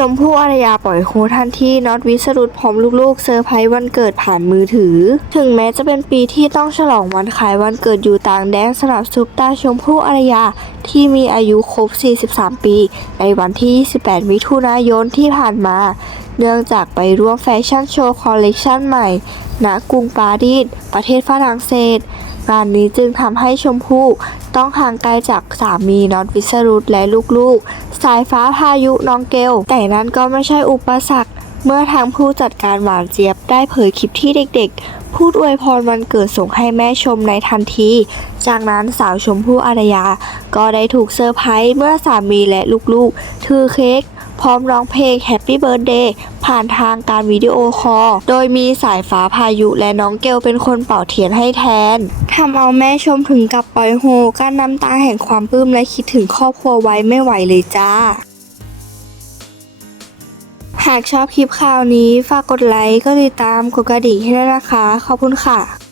ชมพู่อารยาปล่อยโฮทันที่น็อตวิสรุตพร้อมลูกๆเซอร์ไพรส์วันเกิดผ่านมือถือ ถึงแม้จะเป็นปีที่ต้องฉลองวันคล้ายวันเกิดอยู่ต่างแดนสำหรับซุปตาชมพู่อารยาที่มีอายุครบ 43 ปี ในวันที่ 28 มิถุนายนที่ผ่านมา เนื่องจากไปร่วมแฟชั่นโชว์คอลเลกชันใหม่ ณ กรุงปารีส ประเทศฝรั่งเศส งานนี้จึงทำให้ชมพู่ต้องห่างไกลจากสามีน็อตวิสรุตและลูกๆ สายฟ้าพายุน้องเกล แต่นั้นก็ไม่ใช่อุปสรรค เมื่อทางผู้จัดการหวานเจี๊ยบได้เผยคลิปที่เด็กๆ พูดอวยพรวันเกิดส่งให้แม่ชมในทันที จากนั้นสาวชมพู่อารยา ก็ได้ถูกเซอร์ไพรส์เมื่อสามีและลูกๆ ถือเค้ก พร้อมร้องเพลง Happy Birthday ผ่านทางการวิดีโอคอล โดยมีสายฟ้าพายุและน้องเกลเป็นคนเป่าเทียนให้แทน ทำเอาแม่ชมถึงกับปล่อยโฮการน้ำตาแห่งความปลื้มและคิดถึงครอบครัวไว้ไม่ไหวเลยจ้า หากชอบคลิปข่าวนี้ ฝากกดไลค์ กดติดตาม กดกระดิ่งให้ด้วยนะคะ ขอบคุณค่ะ